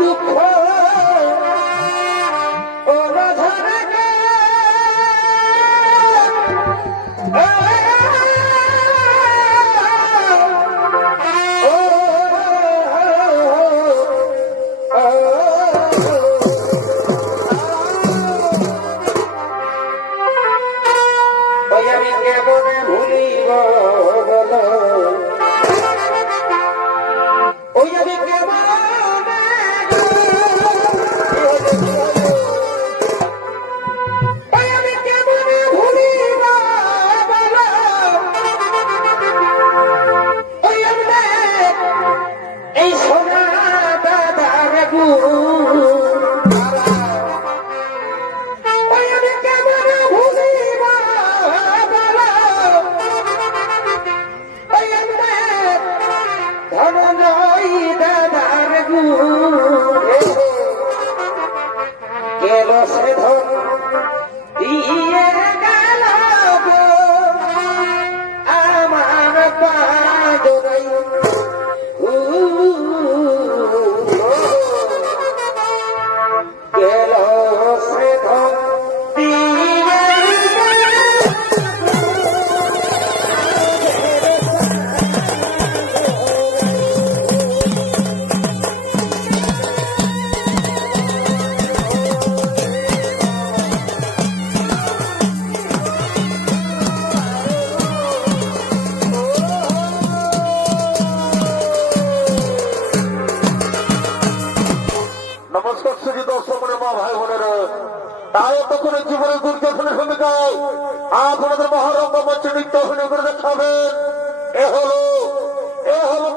দুঃখ ও রাধাকে আমি কেমনে ভুলিব বলো ওই আমি কেমনে ওই আমি কেমনে ভুলিব বলো ওই আমি এই সোনা দাদার গু গেল সে ধন দিয়ে গেল আমার পাজরাই গেল সে ধন নমস্কার শ্রী দর্শক মা ভাই বোনেরা, তাই তখন জীবনের গুরুত্বপূর্ণ ভূমিকায় আপনাদের মহারঙ্গ মঞ্চে নৃত্য অভিনয় করে দেখাবেন। এ হলো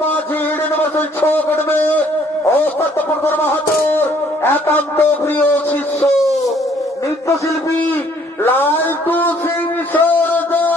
মাঝি ইউনিভার্সিটি ছোট মেয়ে অস্তাত্মপুর মাহাতোর একান্ত প্রিয় শিষ্য নৃত্যশিল্পী লালটু সিং সরদার।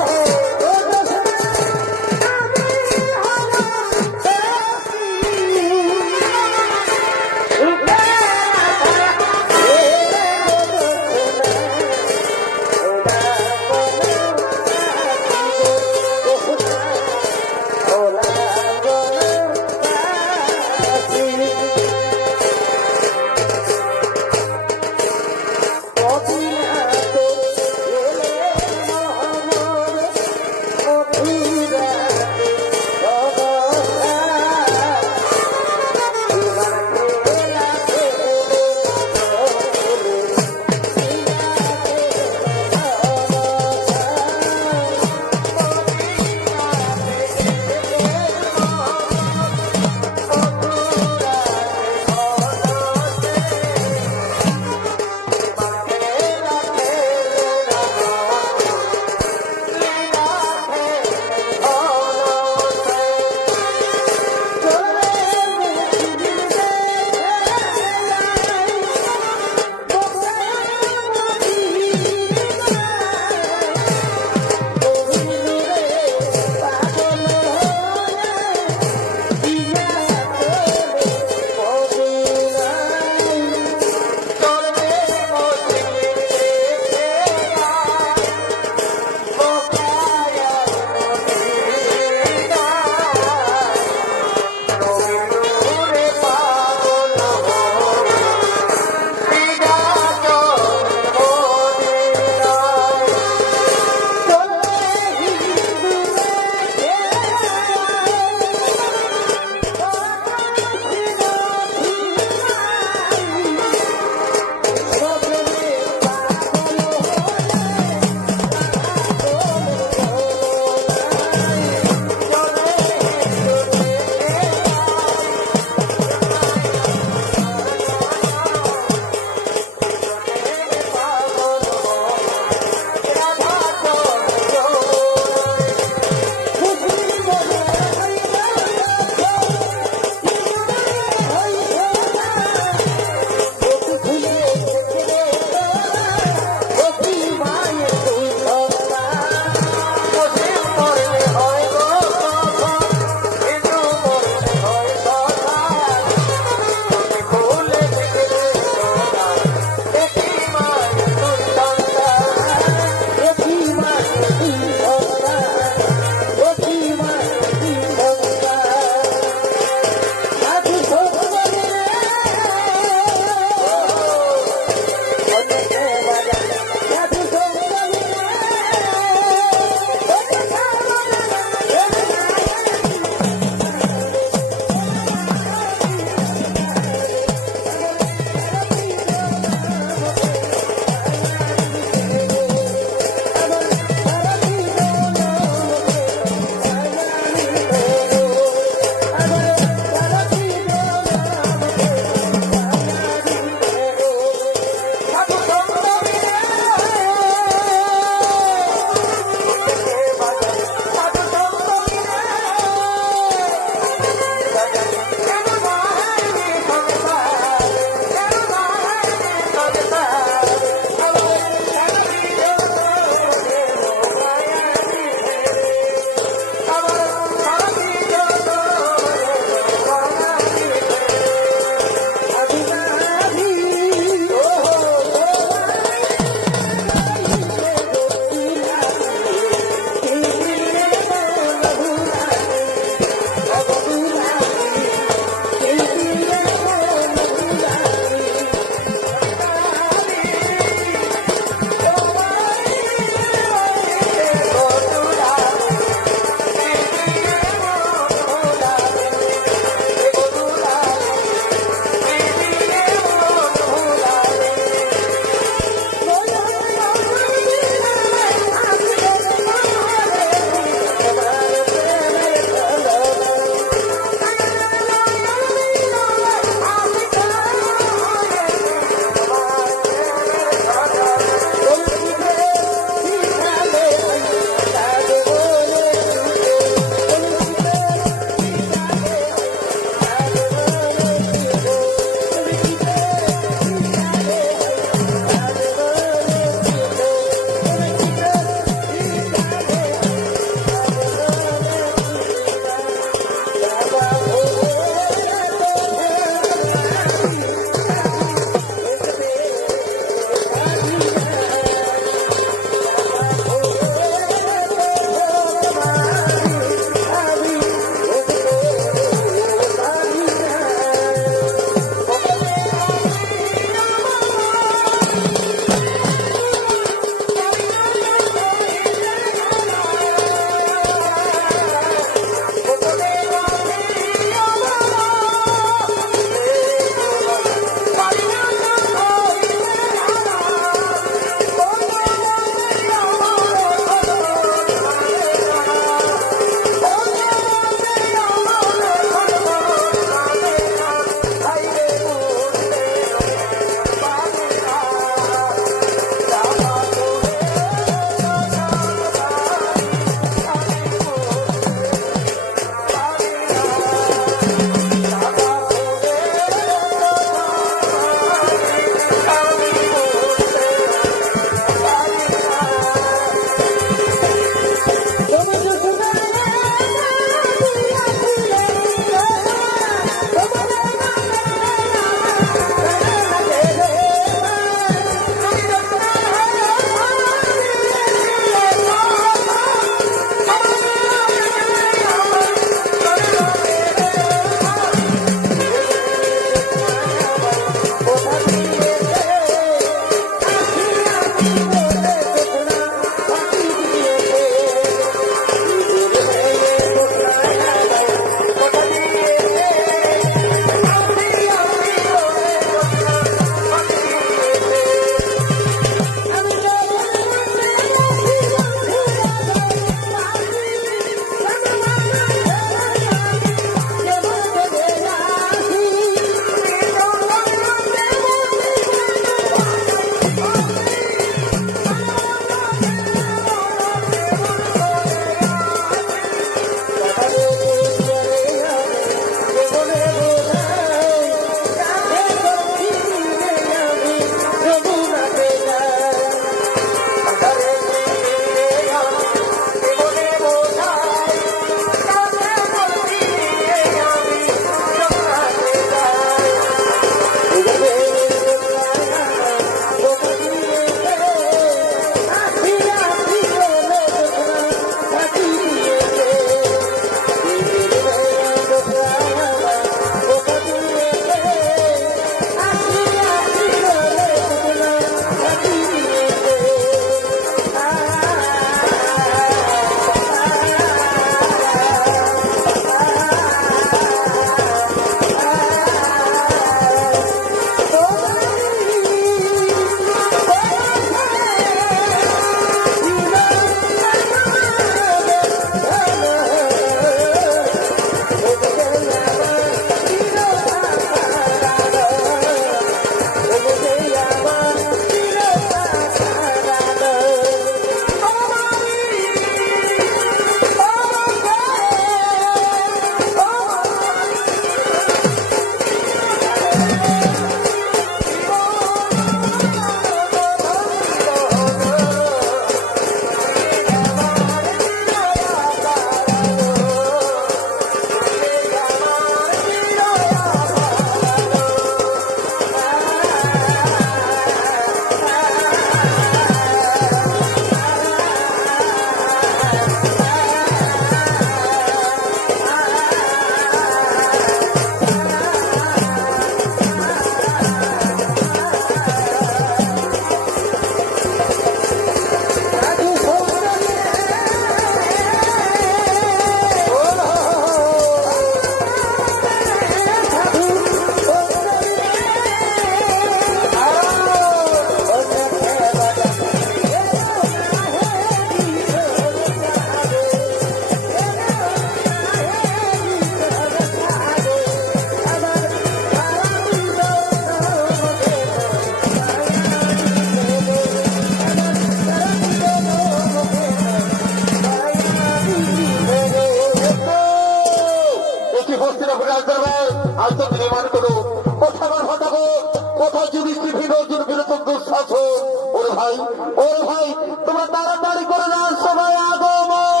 ভাই তোমরা তাড়াতাড়ি করে না সবাই আগমন।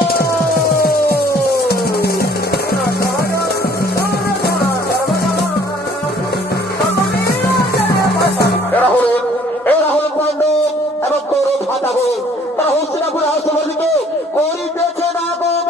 এরা হল পাণ্ডব এবং কৌরব ভাতাবো, তারা হস্তিনাপুরে আশ্রমদিকে করিতেছেন আগমন।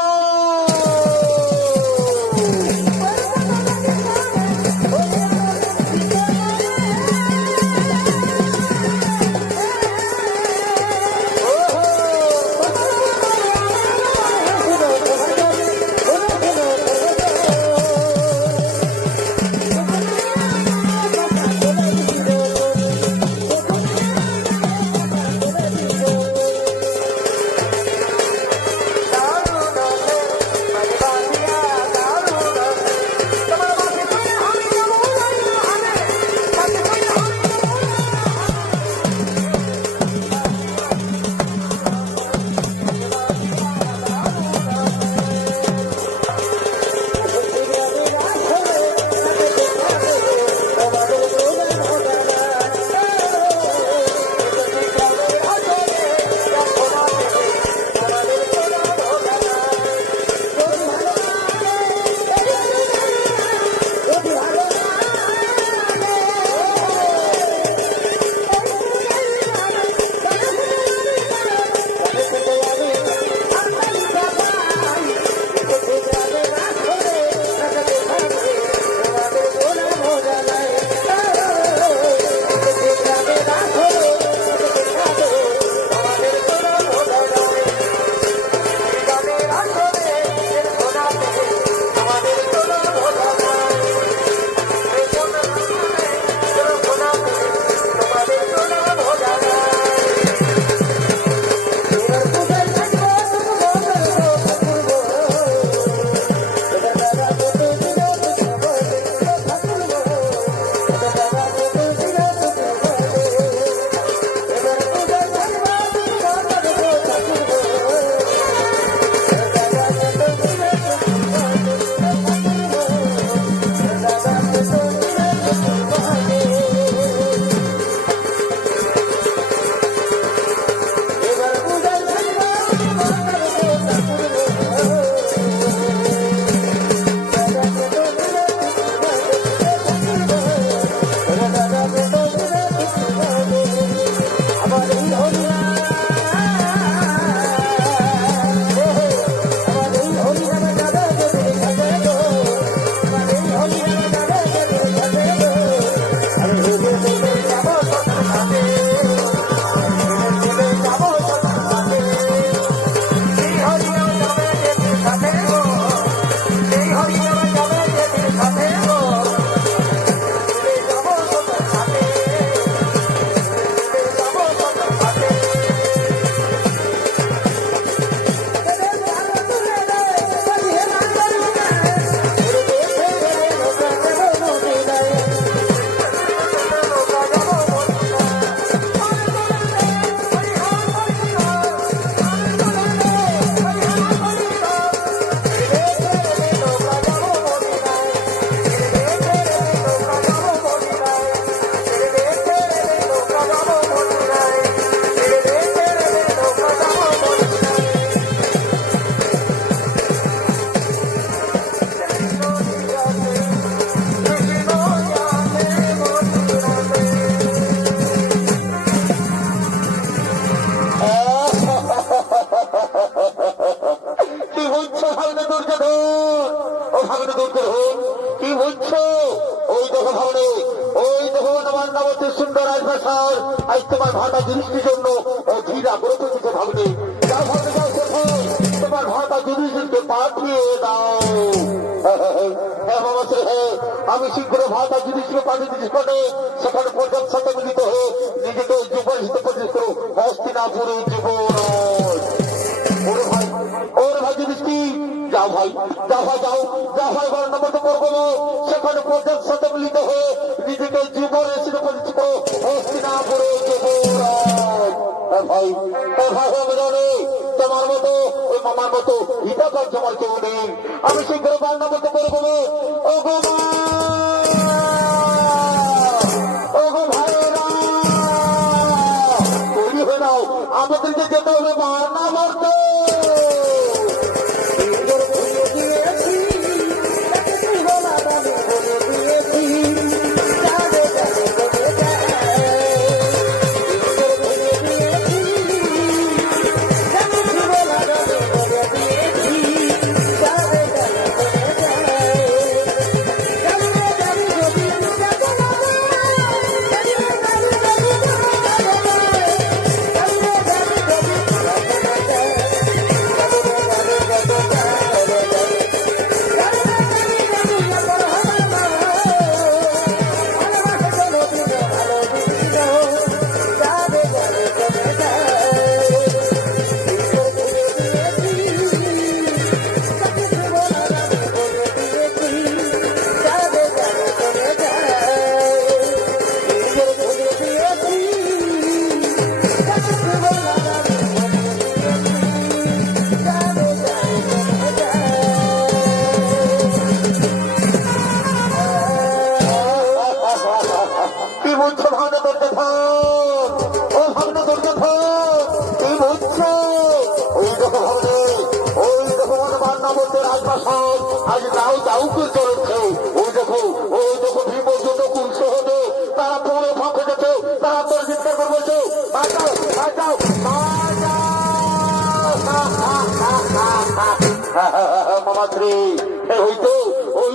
সুন্দর রাজভাষার আজ তোমার ভাটা জিনিসটির জন্য ধীর আগ্রহ দিতে ভাবলে যা ভাবলে যাও তোমার ভাটা জিনিসকে পাঠিয়ে দাও। আমি শীঘ্র ভাটা জিনিসকে পাঠিয়ে দিচ্ছি করে সেখানে পর্যাপ্ত সাথে মিলিত হয়ে নিজেকে জীবন হিতে প্রতিষ্ঠিত করো হস্তিনাপুরে জীবন। ওর ভাই জিনিসটি যাও ভাই এবার নম্বর করবো সেখানে পর্যাপ্ত সাথে মিলিত হয়ে নিজেকে জীবনে হিতে প্রতিষ্ঠিত হস্তিনাপুরে জীবন। ভাই আমি জানি তোমার মতো ওই মামার মতো হিতাকার তোমার কেউ নেই। আমি শীঘ্র বান্না মতো করে বলো ও গো ভাইয়েরা তৈরি হয়ে না আমাদেরকে যেতে হবে মারনা মরতে। কি বলছো ভাবনা তোরকে ধর, ও ভাবনা তোরকে ধর, কি বলছো? ওই দেখো ভাবনে, ওই দেখো মানে মান্না বলতে রাজবাসন আজ যাও যাওকে চলেছে। ওই দেখো ভীম যত কুংস হতো তারা পরে ফাঁকে যেত, তারা তোর চিৎকার করে বলছো বাঁচাও বাঁচাও মামাশ্রী। ওই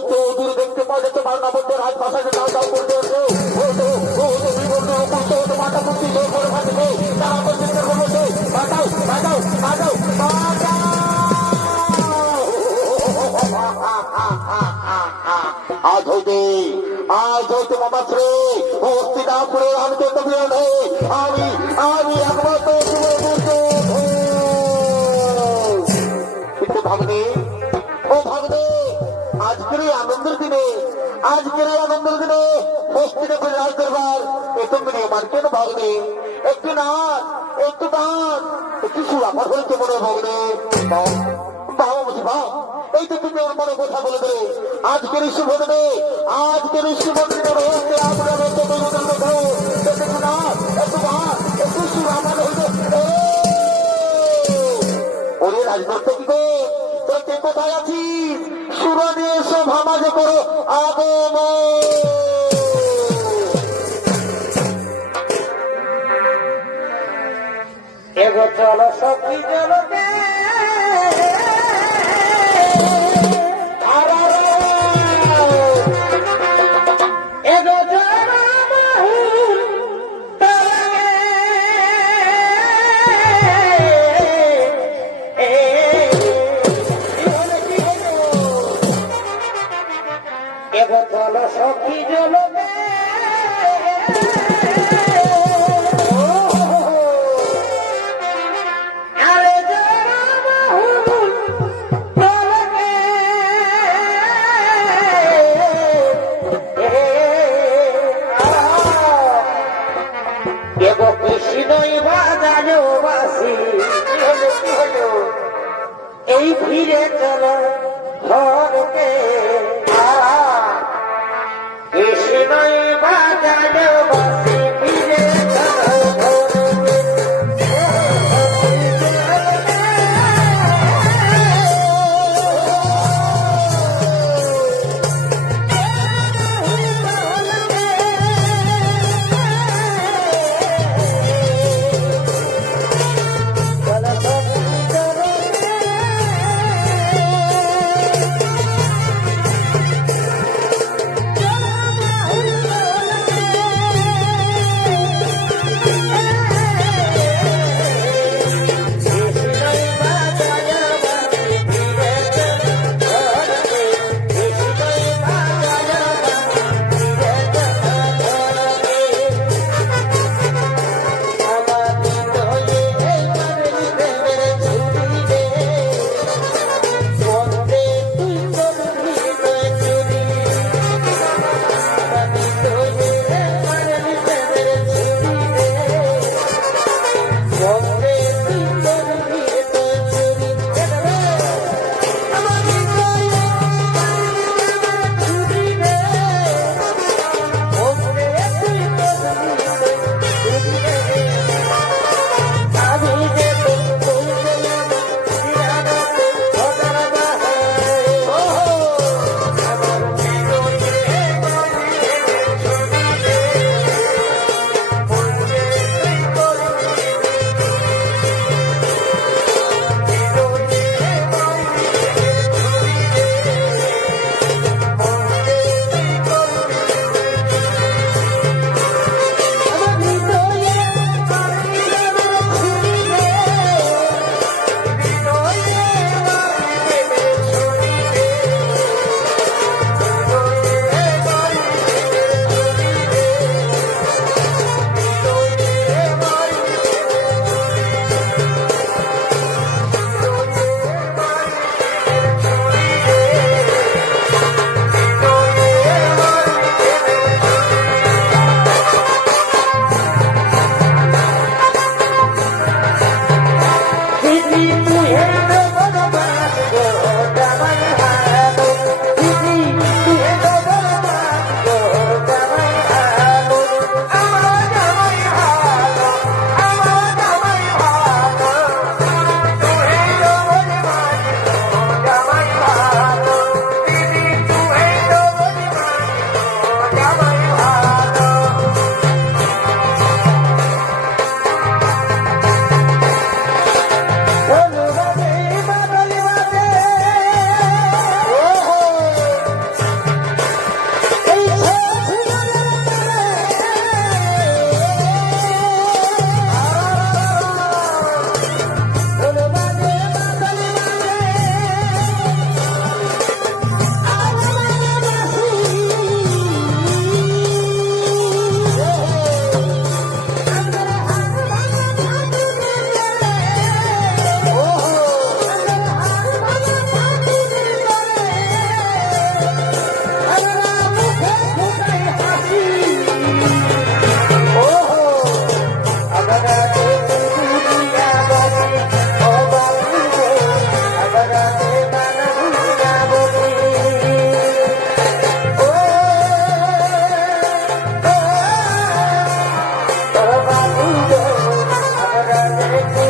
তো দূরে দেখতে পাওয়া যেত মান্না বলতে রাজভাষাকে যাও যাও করতে হতো। ওই তো ভীম কুংস হতো মাথা মুক্তি জোর করে ফাঁকে তারা তোর চিৎকার করে বলছো বাঁচাও বাঁচাও বাঁচাও বাঁচাও। আজ হইতে মামাশ্রী হস্তিনাপুরের আমি তো নেই, আমি একমাত্র কিন্তু ভাবনি, ও ভাবনি, আজকের এই আনন্দের দিনে হস্তিনাপুরের রাজ দরবার এত নিয়মান কেন ভাবনি? একটু নাচ একটু গান একটু সুরাপার হইতে মনে ভাবনি। বাবা বলছি বাহ, এই তো তুমি ওর মনে কথা বলে দেবে। আজকের এই শুভ দিনে একটু নাচ একটু গান একটু সুরাপার হইতে। ওরে রাজভক্ত কি গো, তোর কে কোথায় আছিস? সুর নিয়ে এসো ভামাজে করো আগম। এগো চলো সখী চলো সখী চলো এই ফিরে চলো ঘরকে এসে নয় বাজানো বাসি ফিরে চলো আমি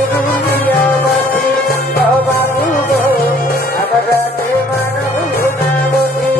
পুরুলিয়া বাসী বাবু গো আমরা মানব না বসি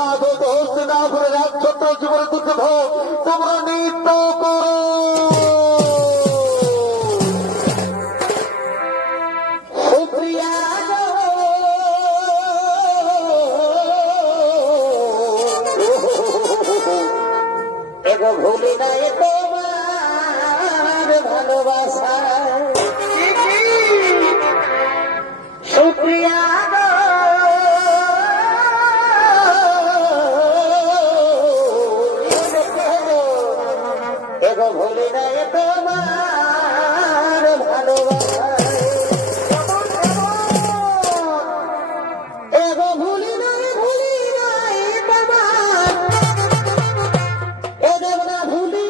আজ হয়তো হস্তিনাপুরের এক ছোট্ট জীবনের দুর্যোগ তোমরা নৃত্য করো। সুপ্রিয়া এগো ভুলি নাই তোমার ভালোবাসা সুপ্রিয়া এগো ভুলি নাই তোমার ভালোবাসা এগো ভুলি নাই তোমার এগো না ভুলি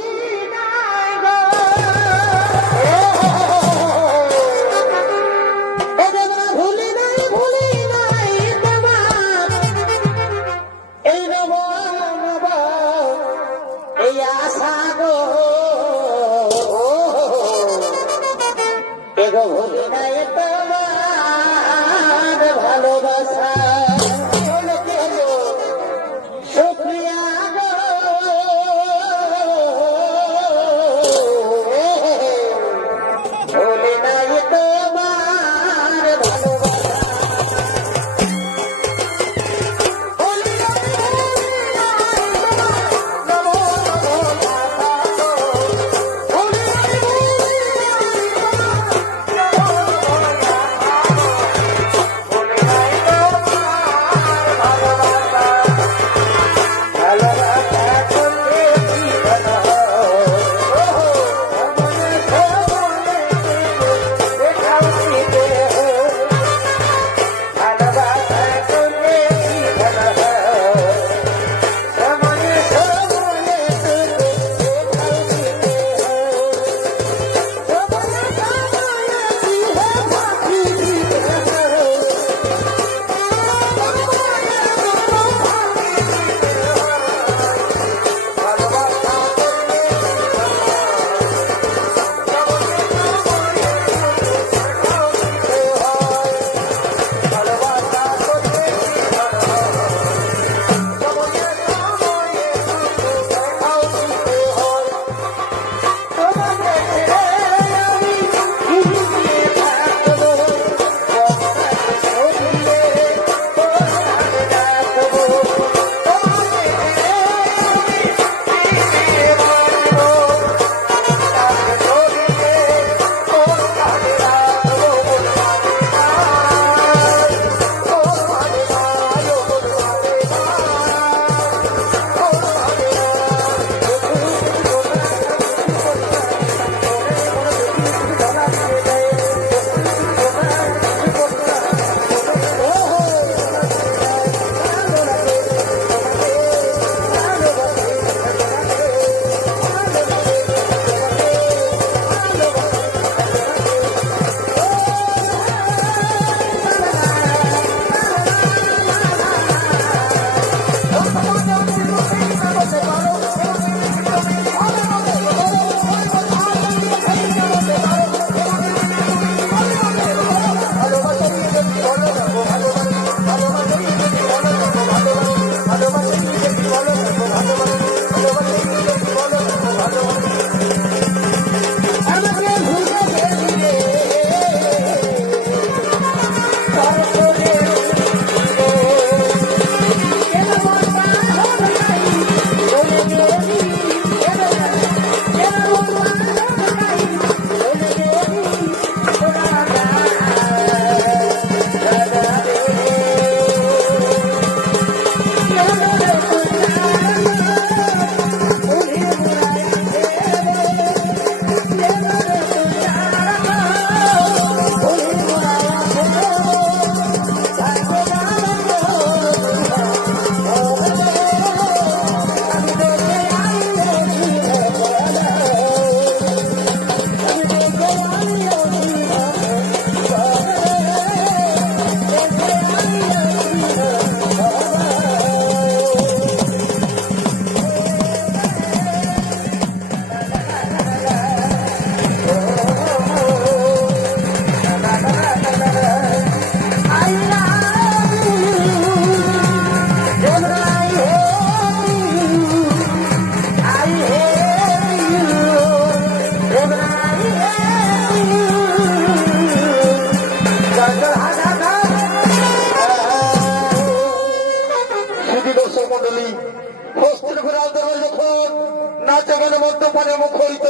নাচে গেলে মদ্যপানে মুখরিত।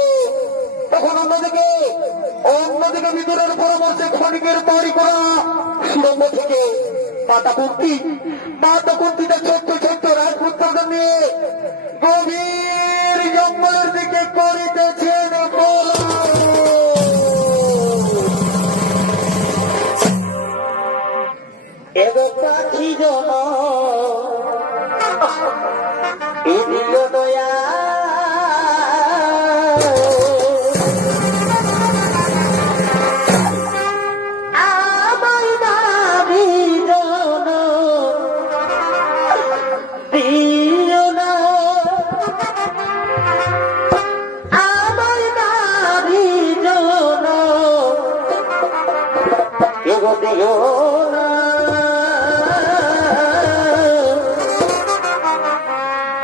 তখন অন্যদিকে মিদুরের পরামর্শে ক্ষণিকের তৈরি করা সুরঙ্গ থেকে মাতাকুন্তিতে ছোট্ট ছোট্ট রাজপুত্রদের নিয়ে গভীর জঙ্গলের দিকে করিতেছেন পলায়ন। এগো পাখি জন দিল দয়া আমায় নারী জন দিও না আমায় নারী জন এগো দিও না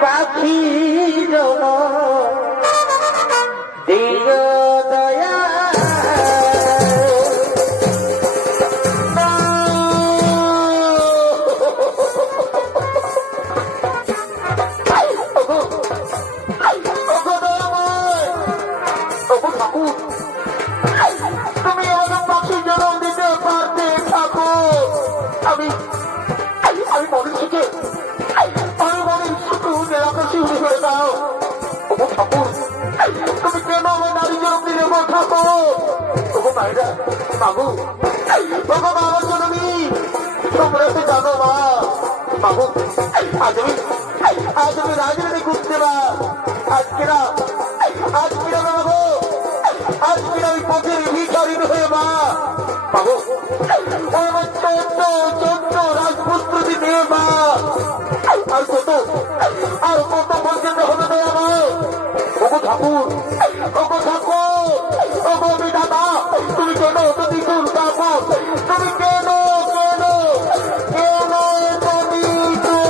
পাখি জন দিও দয়া তুমি আমাকে পাখি জন্ম দিতে পারতে থাকো। আমি মনের সুখে আকাশে উড়ে হয়ে দাও। ওগো ঠাকুর, তুমি কেন আমার নারী জন্ম দিলে গো ঠাকুর? ওগো মায়েরা, মাগু, ওগো বাবার জন্মী, তোমরা তো জানো মা। মাগু, আজ আমি রাজনীতি করতে মা। আজকেরা বাবু, আজকেরা ওই পথের ভিখারিন হয়ে মা। মাগু, আমার ছোট্ট রাজপুত্রটি নিয়ে মা। আর কত পর্যন্ত হবে না আমার। ওগো ঠাকুর, ওগো বিধাতা, তুমি কেন এত দ্বিগুণ ঠাকুর? তুমি কেন এত দ্বিগুণ?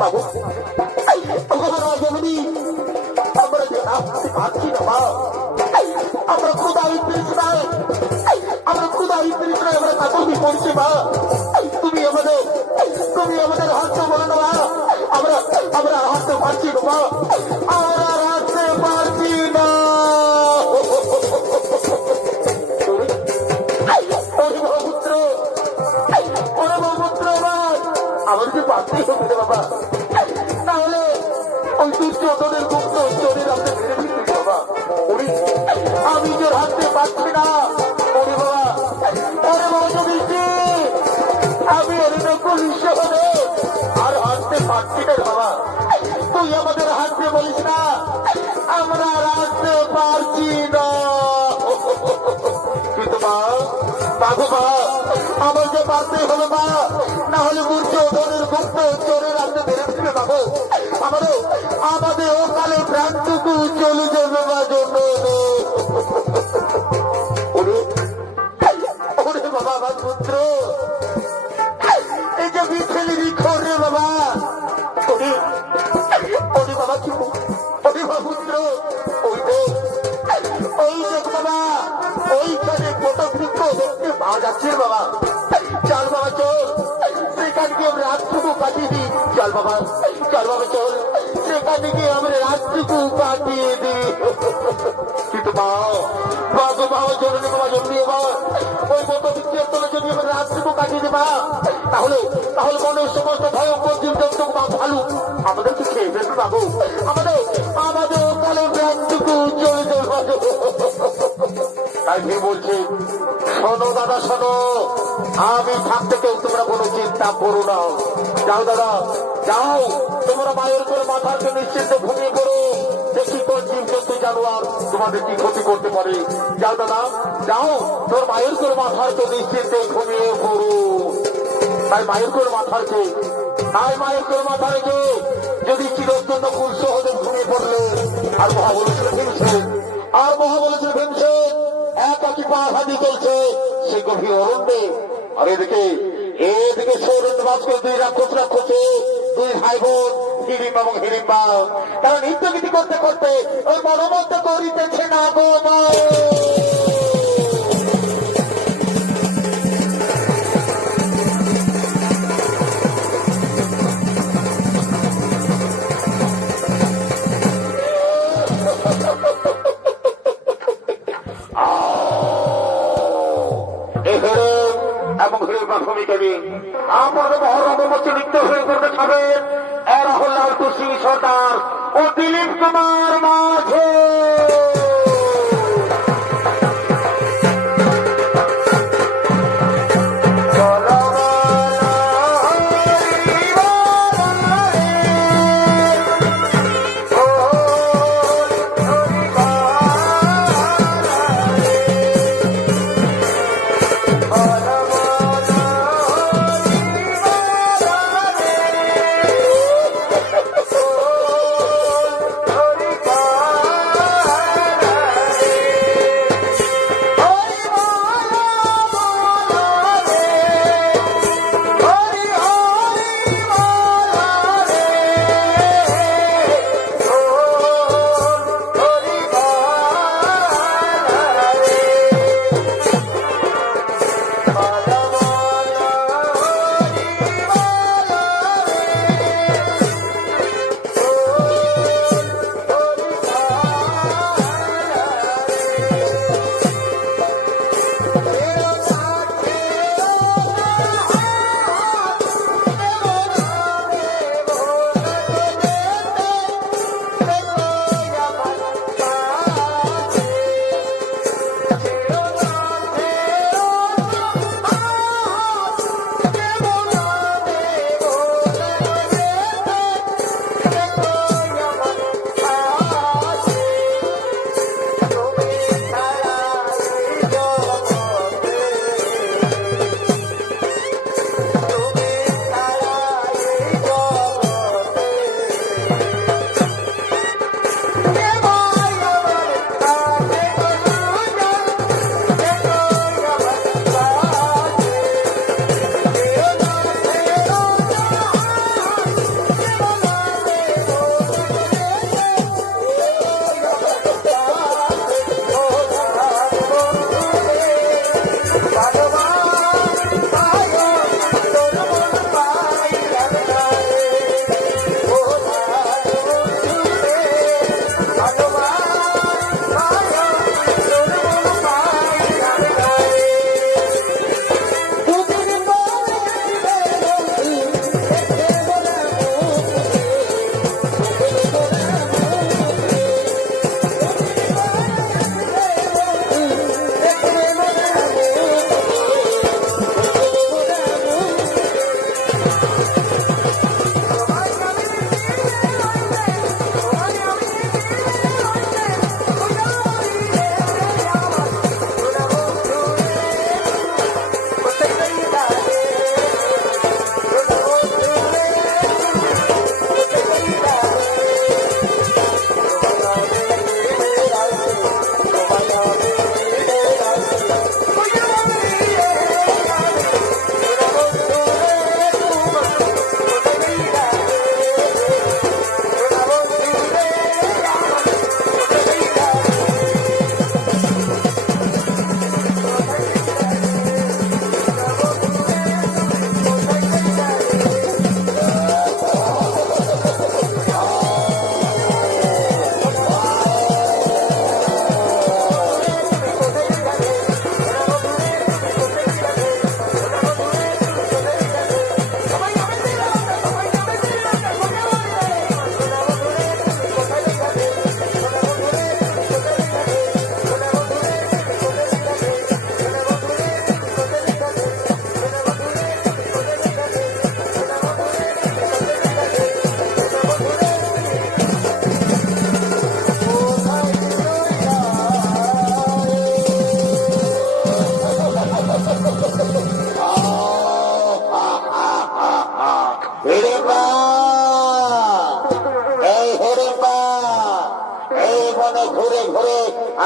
বাবু, আমরা যে আসতে পারছি না মা। আমরা ক্ষুধায় তৃষ্ণায় আমরা কাতর পড়ছি মা। তুমি আমাদের হাসতে বলো না মা। আমরা হাসতে পারছি না মা। আমরা হাসতে পারছি না। আমার যে পারতেই হবে বাবা, তাহলে ওই দুর্যোধনের গুপ্ত চোরের আমাকে মেরে দিচ্ছি বাবা। আমি যে হাঁটতে পারছি না। ওরে বাবা যদি আমি নকুল শহরে আর হাঁটতে পারছি না বাবা। তুই আমাদের হাঁটতে বলিস না, আমরা হাঁটতে পারছি না। কিন্তু মা, আমার যে পারতেই হবে মা, না হলে দুর্যোধনের গুপ্ত চোরের আমাকে মেরে দিবে বাবু। আমাদের ওখানে প্রাণটুকু চলে যাবে মা জন্য। ওরে বাবা, আমার পুত্র এই যে বিছেলি খোরে বাবা। ওরে বাবা, কি ওরে বাবা পুত্র, ওই দেখ বাবা, ওইখানে কত বৃক্ষ দেখতে পাওয়া যাচ্ছে বাবা। চল বাবা চল, সেখান গিয়ে আমরা রাতটুকু কাটিয়ে দিই। চল বাবা চল, সেখানে গিয়ে আমরা রাতটুকু কাটিয়ে দিই। কিন্তু মা জন্য বাবা জন্মিয়ে মা, ওই মতো বৃক্ষের তলে যদি আমরা রাতটুকু কাটিয়ে দিই মা, তাহলে তাহলে মনের সমস্ত ভয়ঙ্কর জীবজন্তু বা ভালু আমাদেরকে খেয়ে ফেলবে বাবু। আমাদের আমাদের কালের প্রাণটুকু চলে যাবে। তাই ভেবে বলছি, শোনো দাদা শোনো, আমি থাকতে কেউ তোমরা কোনো চিন্তা করো না। যাও দাদা যাও, তোমরা মায়ের করে মাথাকে নিশ্চিন্তে ঘুমিয়ে পড়ো। দেখি তোর জীবজন্তু জানোয়ার তোমাদের কি ক্ষতি করতে পারে। যাও দাদা যাও, তোর মায়ের করে মাথার তো নিশ্চিন্তে ঘুমিয়ে পড়ো। তাই মায়ের করে মাথা রেখে, তাই মায়ের করে মাথা রেখে যদি চিরোর জন্য খুব সহজে ঘুমিয়ে পড়লে। আর মহা বলেছিল ভীমসেন, আর মহা বলেছিল ভীমসেন, একাকি পা হাতি চলছে সে গভীর অরণ্যে। আর এদিকে এদিকে সৌরেন্দ্র বাজকে দুই রাক্ষসে দুই ভাই বোন হিড়িম্বা এবং হিড়িম্বা তারা নৃত্যগীতি করতে করতে ওই মনোমত করিতেছে না গো মা। এবং হিড়িম্বা ভূমিকারী আপনাদের মহরমের মধ্যে নৃত্য হয়ে করতে খাবেন এরা হল লালটু সিং সর্দার ও দিলীপ কুমার মাঝে।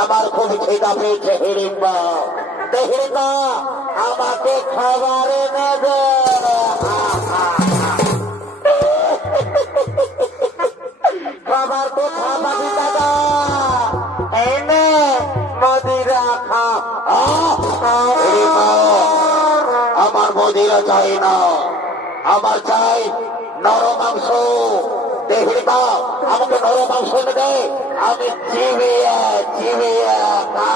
আমার খুব খিদা পেয়েছে হিড়িম্বা। হিড়িম্বা আমাকে খাবার এনে দে। খাবার কোথা পাবি দাদা? এনে মদিরা খা। আমার মদিরা চাই না, আমার চাই নরম মাংস। হিড়িম্বা আমাকে নরম মাংস এনে দে, আমি চিবিয়ে চিবিয়ে খা।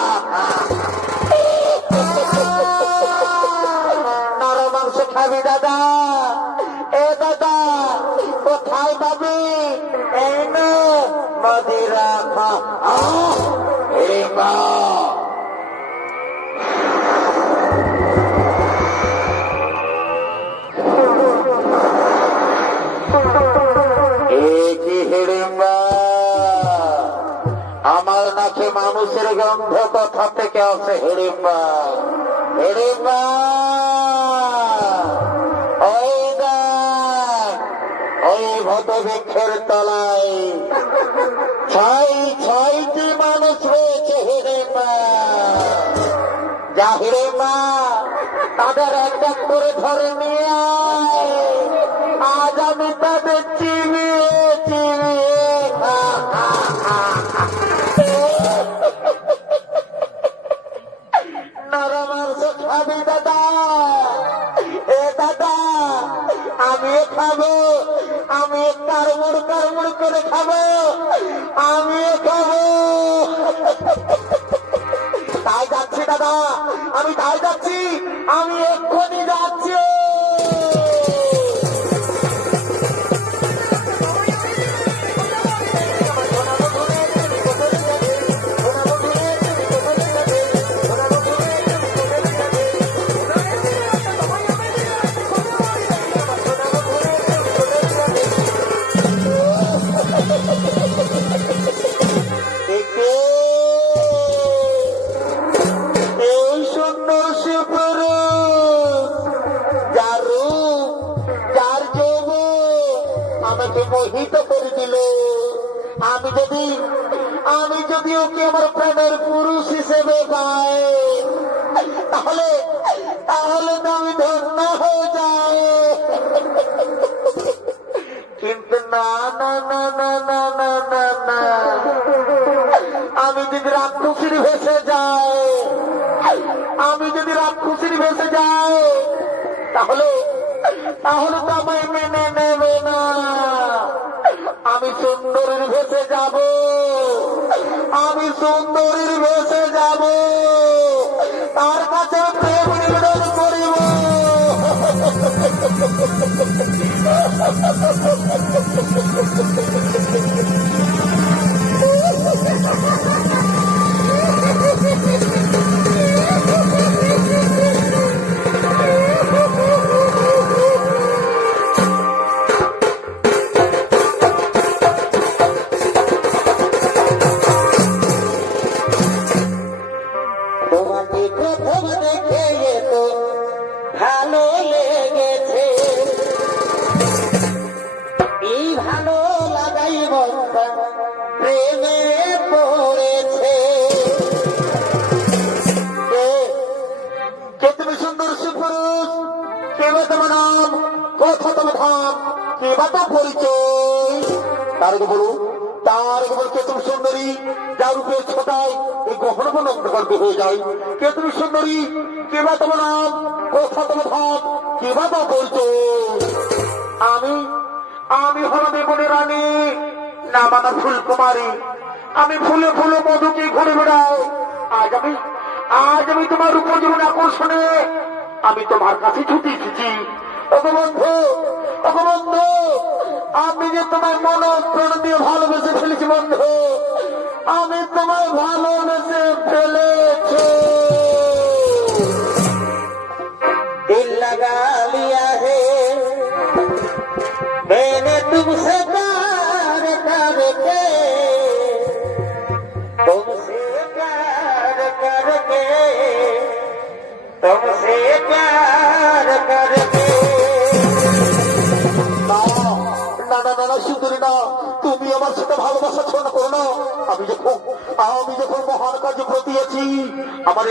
নরম মাংস খাবি দাদা? এ দাদা কোথায় পাবি? এই নে মদিরা খা। হিড়িম্বা আমার নাকি মানুষের গন্ধ কোথা থেকে আছে? হিড়িম্বা হিড়িম্বা ওই দেখ, ওই বটবৃক্ষের তলায় ছয়টি মানুষ রয়েছে। হিড়িম্বা যা, হিড়িম্বা তাদের এক এক করে ধরে নিয়ে আয়। আজ আমি তাদের চিবিয়ে চিবিয়ে নরম মাংস খাবি দাদা? এ দাদা আমিও খাবো, আমি কারমুড় কারমুড় করে খাবো, আমিও খাবো। তাই যাচ্ছি দাদা, আমি তাই যাচ্ছি, আমি এক্ষুনি যাচ্ছি। আমাকে মোহিত করে দিল। আমি যদি ওকে আমার প্রাণের পুরুষ হিসেবে পাই, তাহলে তো আমি ধন্য হয়ে যাই। কিন্তু না না না না না না না না, আমি যদি রাক্ষসীর ভেসে যাই, তাহলে তো আমায় মেনে নেবে না। আমি সুন্দরীর ভেসে যাব, তার কাছে প্রেম নিবেদন করিব। তোমাকে প্রথম দেখে তো ভালো লেগেছে, এই ভালো লাগাই বন্ধা প্রেমে পড়েছে। কে তুমি সুন্দর সুপুরুষ? কে বা তোমার নাম? কোথা তোমার ধাম? কে বা তো পরিচয়? তার বলু, কে তুমি সুন্দরী যার রূপের ছোটায় এই গহন অন্ধকার হয়ে যায়? কে তুমি সুন্দরী? কে বা তোমার নাম? কোথা তোমার ধাম? কে বা তো পরিচয়? আমি হলাম মনে রানী, নাম আমার ফুল কুমারী। আমি ফুলে ফুলে মধুকে ঘুরে বেড়াই। আজ আমি তোমার উপজীবন আকর্ষণে আমি তোমার কাছে ছুটে এসেছি। ওগো বন্ধু, আমি যে তোমার মন প্রাণ দিয়ে ভালোবেসে ফেলেছি বন্ধু, আমি তোমায় ভালোবেসে ফেলেছি। দিল লাগা লিয়া হে मैंने तुमसे प्यार करके, तुमसे प्यार करके, तुमसे प्यार करके। সুন্দরী না, তুমি আমার সাথে ভালোবাসা ছড়া করো না। আমি যখন মহান কাজে প্রতি আছি, আমার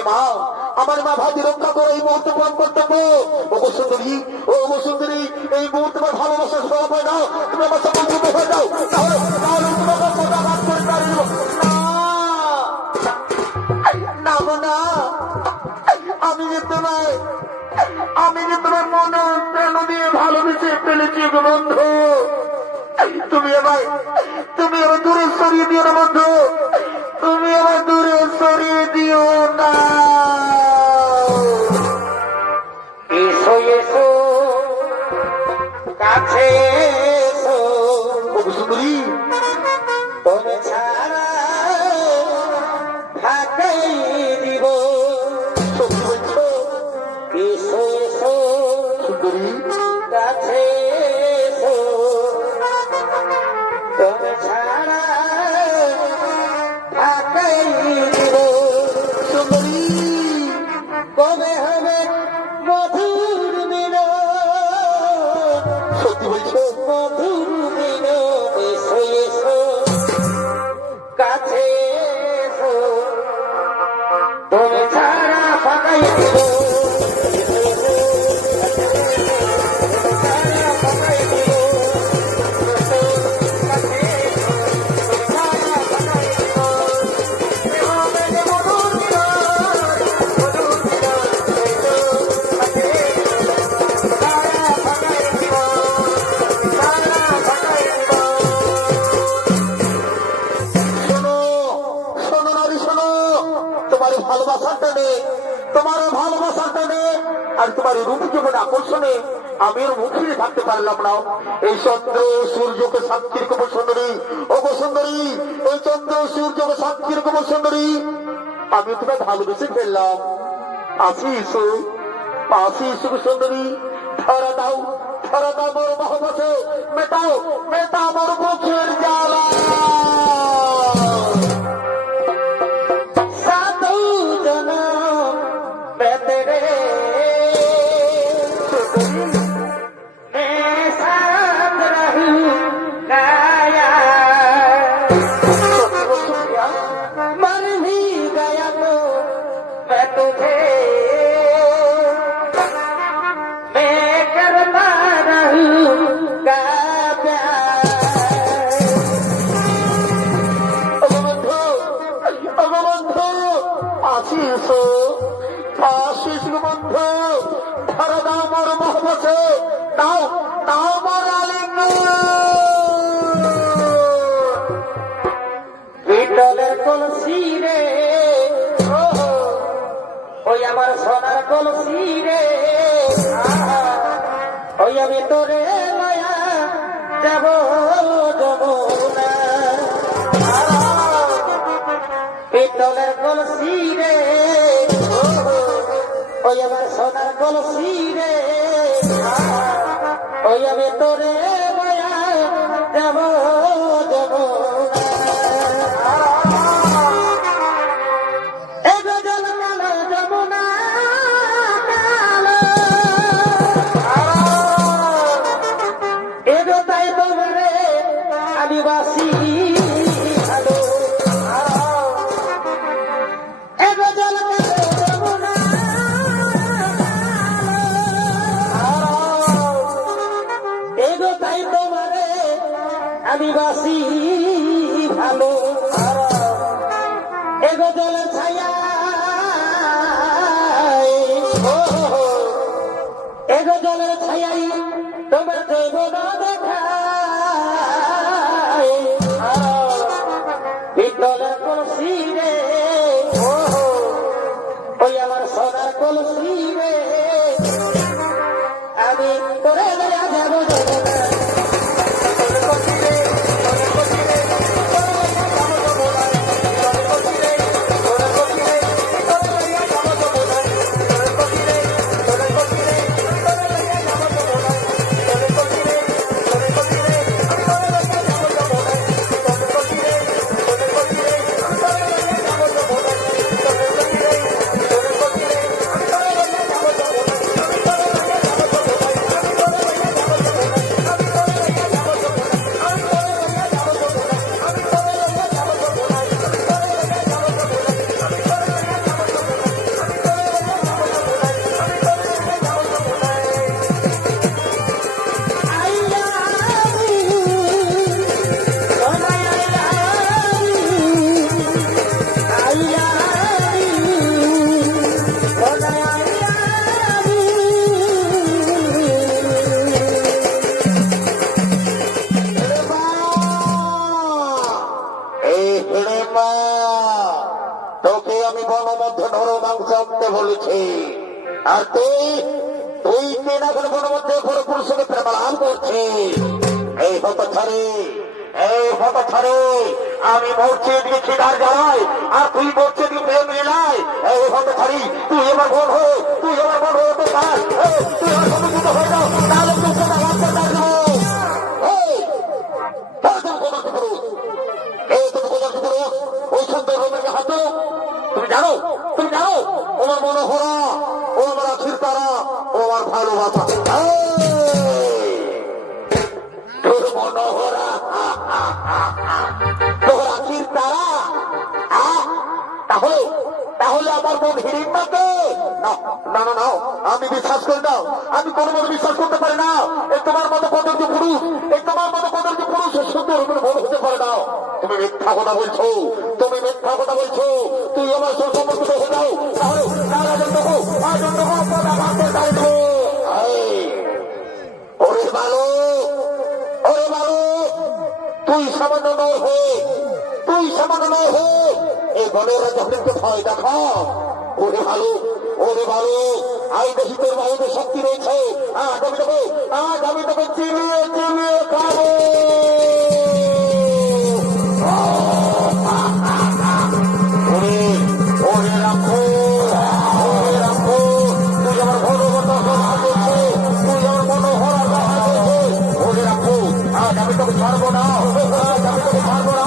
মা ভাবি রক্ষা করে এই মুহূর্তে পান কর্তব্য। ও সুন্দরী, এই মুহূর্তে আমার ভালোবাসা ছড়া পায় না, তুমি আমার সাথে যুক্ত হয়ে যাও, তাহলে তোমাকে মোটাঘাত করে তাড়িয়ে দেবো। না না, আমি যে তোমার মনে প্রাণ দিয়ে ভালোবেসে ফেলেছি গো বন্ধু। তুমি আমার দূরে সরিয়ে দিও না বন্ধু, তুমি আমার দূরে সরিয়ে দিও না। এসো এসো কাছে এসো, সুন্দরী তুমি ছাড়া ফাঁকাই দিব। সত্যি বলছো? এসো এসো সুন্দরী কাছে এসো, তুমি ছাড়া ফাঁকাই দিব। সুন্দরী কবে হবে মধুর মিলন, সত্যি বলছো? মধুর মিলন। এসো এসো কাছে এসো, তুমি ছাড়া ফাঁকাই দিব। ভালোবাসার টানে আর তোমার রূপ জীবনে আকর্ষণে আমি ওর মুখ ফিরে থাকতে পারলাম না। এই চন্দ্র সূর্যকে সাক্ষী রেখে সুন্দরী, ও গো সুন্দরী, এই চন্দ্র সূর্যকে সাক্ষী রেখে সুন্দরী, আমি তোমায় ভালোবেসে ফেললাম। আসি ইসু গো সুন্দরী, ধরা দাও মোর মহবতে, মেটাও মোর মুখের জ্বালা। কলসি রে, ওই আমার সোনার কলসি রে, ওই আমি তোরে মায়া যাব যমুনা। পিতলের কলসি রে, ওই আমার সোনার কলসি রে, ওই আমি তোরে মায়া যাব যমুনা। আদিবাসী ভালো এগো জল যমুনা, এগো তাই তোমারে আদিবাসী ভালো, এগো জলের ছায়া, এগো জলের ছায়াই তোমার যৌবন দেখা। পিতলের কলসি রে, ওই আমার সোনার কলসি রে, আমি তোরে লইয়া যাব যমুনা। আর তুই তুই কেন এখন মনের মধ্যে বড় পুরুষকে প্রেম লাভ করছিস? এই হত ছাড়ে, এই হত ছাড়ে, আমি মরছি এদিকে খিদার জ্বালায় আর তুই মরছে এদিকে প্রেম লীলায়। এই হত ছাড়ি, তুই এবার বল হো, তুই এবার বল হো, তুই পার, তুই এবার সমুদ্রিত হয়ে যাও, তাহলে তুই সেটা ভাবতে পারবো। তুমি জানো, তুমি জানো, তোমার মনোহরা, ও আমার আখির তারা, ও আমার ভালোবাসা। তোর মনোহরা, তোর আখির তারা, তাহলে তাহলে আমার মন হিড়িম্বাকে না না না না, আমি বিশ্বাস করি না, আমি কোনো মনে বিশ্বাস করতে পারি না। এই তোমার মতো কদর্য পুরুষ, এই তোমার মতো কদর্য পুরুষ সুন্দর মন হতে পারে না। তুমি মিথ্যা কথা বলছো, তুমি মিথ্যা কথা বলছো। তুই আমার সমর্পিত হয়ে যাও, তাহলে ওরে ভালো, ওরে ভালো, তুই সামান্য নয় হো, তুই সামান্য নয় হো, এই বনের যখন কোথায় দেখো। ওরে ভালো, ওরে ভালো, আই দেখি তোর বাহুতে শক্তি রয়েছে। আজ আমি তোকে, আজ আমি তোকে চিনিয়ে চিনিয়ে খাবো। ওরে ওরে রাখো, ওরে রাখো, তুই আমার ভগবত সাহায্য, তুই আমার মনোহরা সাহায্য। ওরে রাখো, আজ আমি তোকে ছাড়বো না, আজ আমি তোকে ছাড়বো না।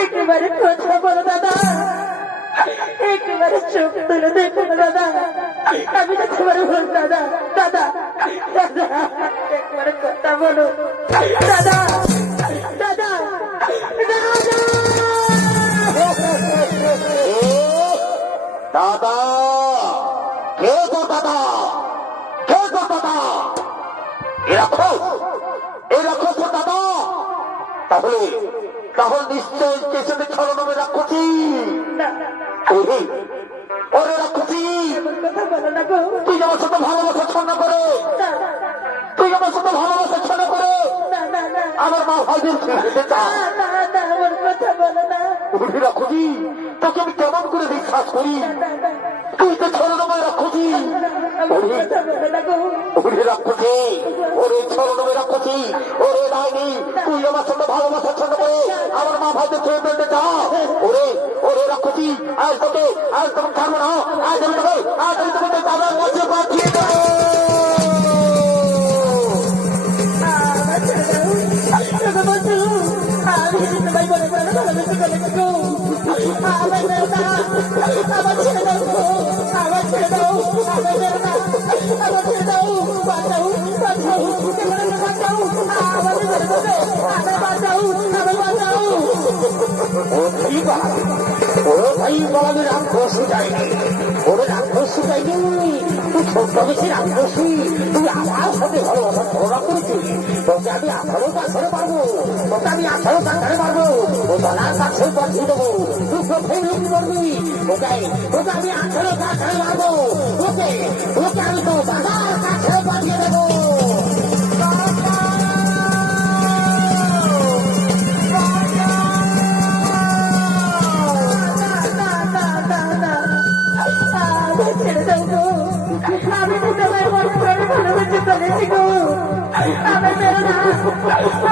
একেবারে কথা বলো দাদা, একেবারে চোখ তুলে দেখো না দাদা, আমি তো তোমার ভুল দাদা, দাদা দাদা একবারে কথা বলো দাদা, দাদা দাদা, কে গো দাদা, কে গো দাদা, এরকম এরকম তো দাদা। তাহলে তাহলে নিশ্চয় স্টেশনে ছলনমে রাখছি। ওরে রাখছি, কথা বলো না গো, তুই আমার সাথে ভালোবাসা ছন্ন করে, তুই আমার সাথে ভালোবাসা ছন্ন করে না না না আমার মা ভাইদের ছেড়ে চা। না না আমার কথা বলো না, ওরে রাখছি, তোকে আমি কেমন করে বিশ্বাস করি, তুই তো ছলনমে রাখছি। আমার কথা বলো না গো, ওরে রাখছি, ওরে ছলনমে রাখছি, ওরে ডাইনি, তুই আমার সাথে ভালোবাসা ছন্ন করে আমার মা ভাইদের ছেড়ে ফেলতে চা। ওরে ওরে রাখছি, আজ তোকে ছাড়বো না, আজ আমি তোকে দাদার মধ্যে পাঠিয়ে দেবো। আমার ছেড়ে দাও, বাঁচাও, এবারে বাঁচাও, আমাদের মেরে দেবে, আমাদের বাঁচাও, আমাদের বাঁচাও। ও ভাই বলাবে রাক্ষসী যায়নি, ওরে রাক্ষসী যায়নি, তুই ছোট্ট বেশি রাক্ষসী, তুই আমার সাথে ভালোবাসা ঝগড়া করেছিস, তোকে আমি 18 কাছে পারবো, তোকে আমি 18 কাছে পারবো, ও গলার কাছে পাঠিয়ে দেবো, তুই কোথায় লুকি করবি, ওকে আমি 18 কাছে পারবো, ওকে আমি তো দাদার কাছে পাঠিয়ে দেবো। ছেড়ে দাও গো, আমি তো তোমার মনে প্রাণে ভালোবেসে ফেলেছি গো, আমার মেরো না,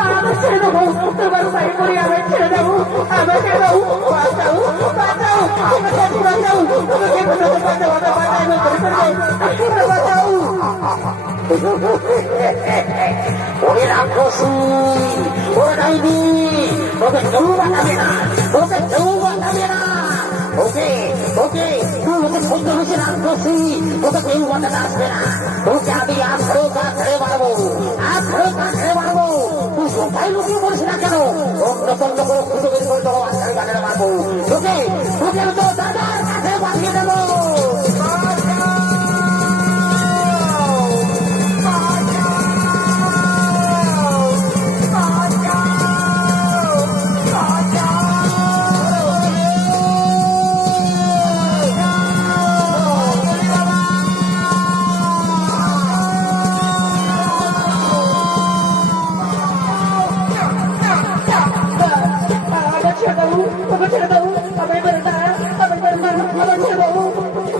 আমার ছেড়ে দেবো, তোমার পায়ে পড়ে আমার ছেড়ে দেবো, আমার ছেড়ে দাও, বাঁচাও, বাঁচাও, তোমার কাছে বাঁচাও, তোমাকে কোথাও বাঁচাও, আমার বাঁচাই করে ফেলবে, বাঁচাও। ওরে রাক্ষসী, ওরে ডাইনি, ওকে কেউ বাঁচাবে না, ওকে কেউ বাঁচাবে না, ওকে তুই ওকে সহ্য বেশি রাক্ষসী, ওকে কেউ বাঁচাতে আসবে না, তোকে আমি 18 কাছে মারবো, 18 কাছে মারবো, তুই কোথায় লুকিয়ে পড়িস না কেন, অন্য তন্ন করে খুঁজে বের করে তোর বাচ্চার গানে মারবো, তোকে আমি তোর দাদার কাছে পাঠিয়ে দেবো।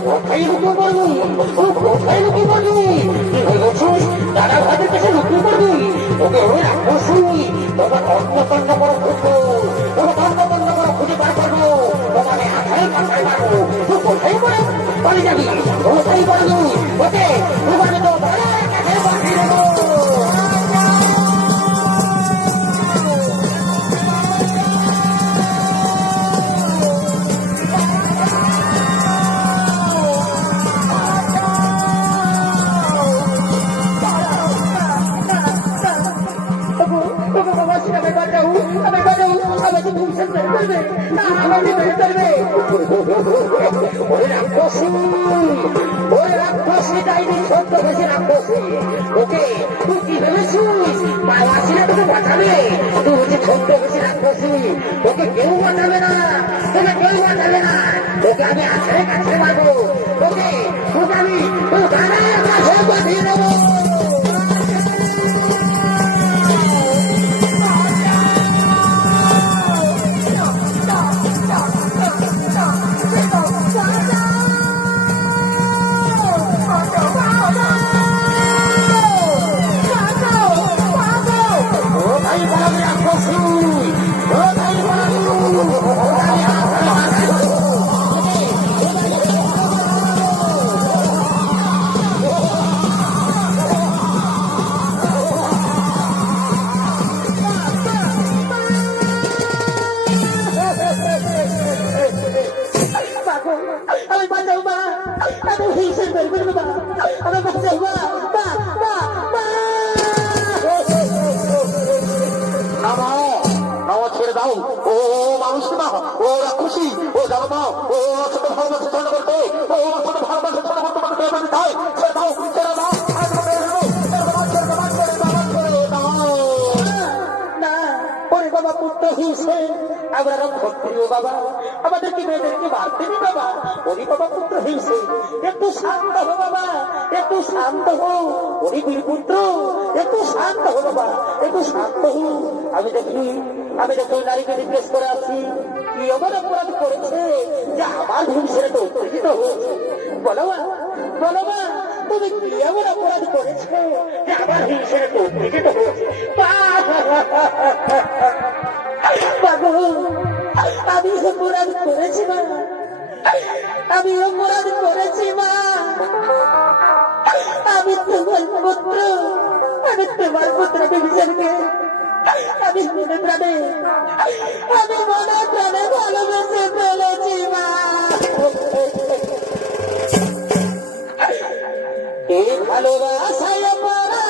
কোথায় লুকিয়ে পড়বি, কোথায় লুকিয়ে পড়বি, কি ভেবেছিস দাদা ভাইদের কাছে লুকিয়ে পড়বি, ওকে ওই রাক্ষসী, তোকে তন্ন করে খুঁজবো, তোকে তন্ন করে খুঁজে বার করবো, তোমাকে আঠাই কাছাই মারবো, তুই কোথায় পড়ে যাবি, কোথায় পড়বি, ওকে তোমাকে তো দাদার কাছে পাঠিয়ে দেবো। ওই রাক্ষসী ডাইনি ছোট্ট বেশি রাক্ষসী, ওকে তুই কি ভেবেছিস মাসিরা তোকে বাঁচাবে, তুই হচ্ছে ছোট্ট বেশি রাক্ষসী, ওকে কেউ বাঁচাবে না, তোকে আমি কাছে মারবো, তোকে আমি তোর দাদার কাছে পাঠিয়ে দেবো। আমি বাঁচাও মা, আমি হিংসের বের করবো মা, আমি বাঁচাও মা, ছেড়ে দাও, ও মানুষ না, ও রাক্ষসী, ও জানো মা, ও ছোট ভালোবাসা ছোট করতে, ও ছোট ভালোবাসা ছোট করতে ছেড়ে দাও, ছেড়ে দাও, না ওরে বাবা পুত্র হিংসে আমরা ক্ষত্রিয় বাবা, আমাদেরকে মেয়েদেরকে মারতে নি বাবা, ওরে বাবা পুত্র হিংসে, একটু শান্ত হো বাবা, একটু শান্ত হো, ওরে বীর পুত্র একটু শান্ত হো বাবা, একটু শান্ত হো। আমি দেখি নারীকে জিজ্ঞেস করে আসছি কি এমন অপরাধ করেছে যে আমার হিংসে তো উত্তেজিত হয়েছে, বলো মা তুমি কি এমন অপরাধ করেছে যে আমার হিংসে তো উত্তেজিত হয়েছে। আমি অপরাধ করেছি মা, আমি অপরাধ করেছি মা, আমি তোমার পুত্র বিভীষণকে আমি মনে প্রাণে ভালোবেসে ফেলেছি মা। এই ভালোবাসায় পড়া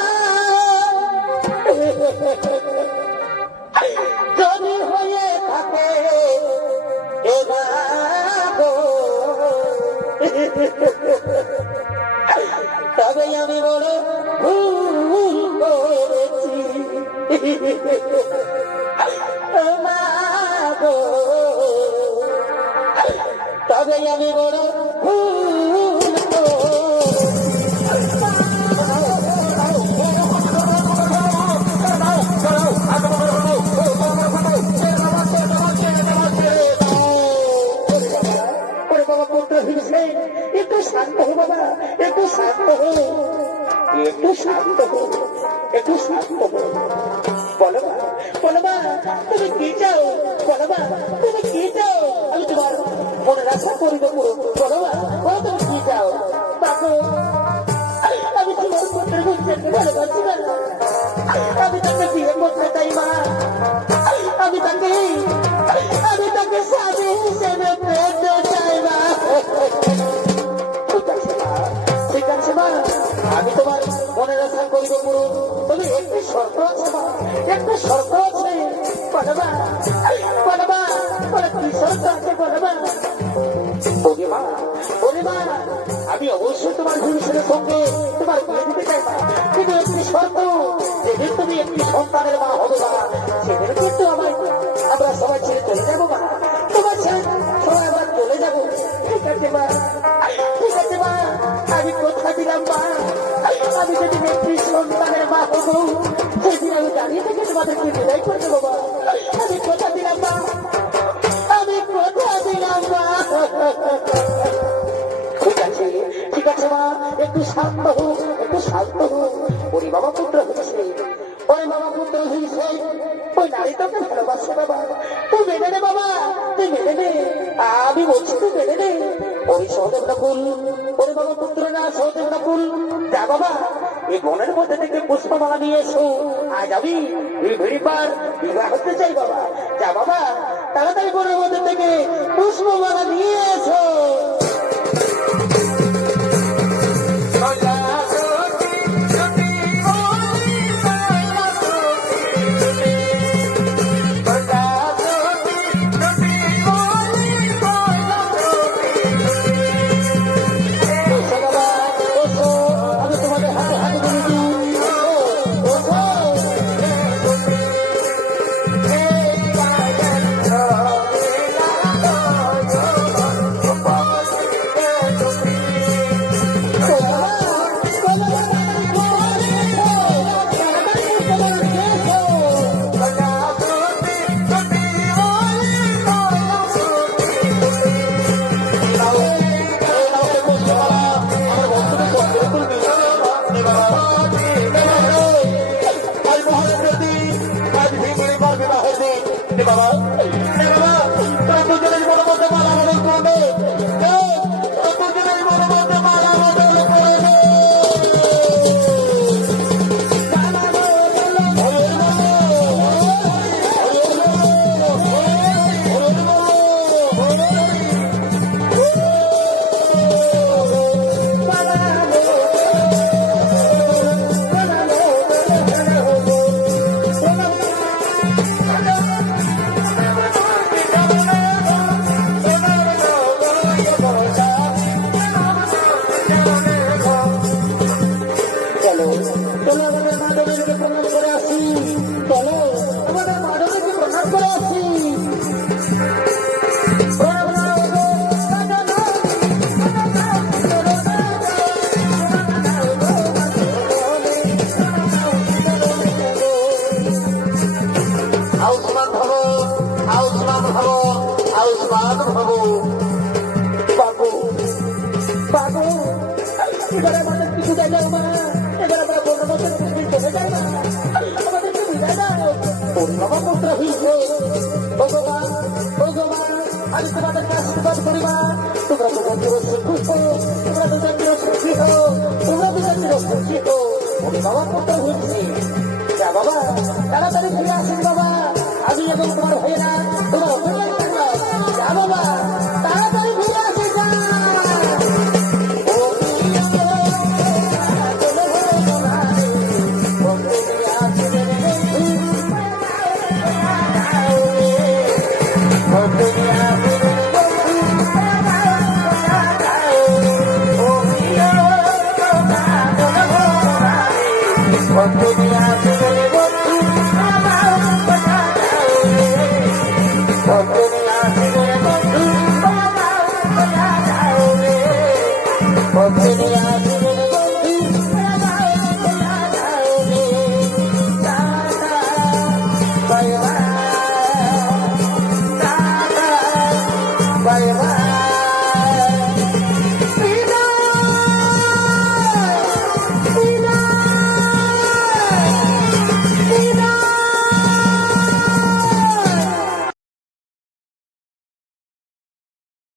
ও মা গো, তবে আমি বড় ভুল ওরে বাবা পুত্র হিসেবে একটু শান্ত হো বাবা, একটু শান্ত হো, একটু শান্ত হো, একটু শান্ত হো। বলো মা, বলো মা, তুমি কি চাও? বলো মা, তুমি কি চাও? আমি তোমার মনে রাখা করিব পুরো। বলো মা, বলো তুমি কি চাও? বাবু, আমি তোমার পুত্রের গুঞ্জনকে ভালোবাসি না, আমি তাকে বিয়ে করতে চাই মা, আমি তাকে স্বামী হিসেবে পেতে চাই মা। ঠিক আছে মা, ঠিক আছে মা, আমি তোমার মনে রাখা করিব পুরো। তবে একটি শর্ত আছে মা, একটি শর্ত আছে। বলো মা, বলো মা, বলো কি শর্ত আছে? বলো মা। ওরে মা, ওরে মা, আমি অবশ্যই তোমার ভবিষ্যতের সঙ্গে তোমার বিয়ে দিতে চাই মা, কিন্তু একটি শর্ত, যেদিন তুমি একটি সন্তানের মা হবে মা, সেদিন কিন্তু আমরা সবাই ছেড়ে চলে যাবো মা, তোমার ছেড়ে সবাই আবার চলে যাবো। ঠিক আছে মা, ঠিক আছে মা, আমি কথা দিলাম মা, আমি যেদিন একটি সন্তানের মা হবো সেদিন আমি দাঁড়িয়ে থেকে তোমাদেরকে বিদায় করে দেবো মা। আমি কথা দিলাম মা, আমি কথা দিলাম মা। ঠিক আছে, ঠিক আছে মা, একটু শান্ত হো, একটু শান্ত হো। ওরে বাবা পুত্র হয়েছে, ওরে বাবা পুত্র হয়েছে, ওই নারী তোকে ভালোবাসে বাবা, তুই মেনে নে বাবা, তুই মেনে নে, আমি বলছি তুই মেনে নে। ওই সহদেব নকুল, ওরে বাবা পুত্র না সহদেব নকুল, যা বাবা এই বনের মধ্যে থেকে পুষ্পমালা নিয়ে এসো, আজ আমি এই ভেড়িপার বিবাহ হতে চাই বাবা। যা বাবা, তাড়াতাড়ি বনের মধ্যে থেকে পুষ্পমালা নিয়ে এসো। এবার আমাদের কিছু দেয় যাও মা, এবার আমরা বন্য বছর চলে যাই না, আমাদেরকে বিদায় দাও। বাবা পুত্র হিসেবে ভগবান, ভগবান, আমি তোমাদেরকে আশীর্বাদ করি মা, তোমরা দুজনকে সুখী হো, তোমরা দুজনকে সুখী হো, তোমরা দুজনকে সুখী হো। বাবা পুত্র হিসেবে যা বাবা, তাড়াতাড়ি ফিরে আসুন বাবা, আমি এবং তোমার ভাইয়েরা তোমার অপেক্ষায় থাকলাম। যা বাবা, তাড়াতাড়ি ফিরে আসে যা। বন্ধু দুনিয়া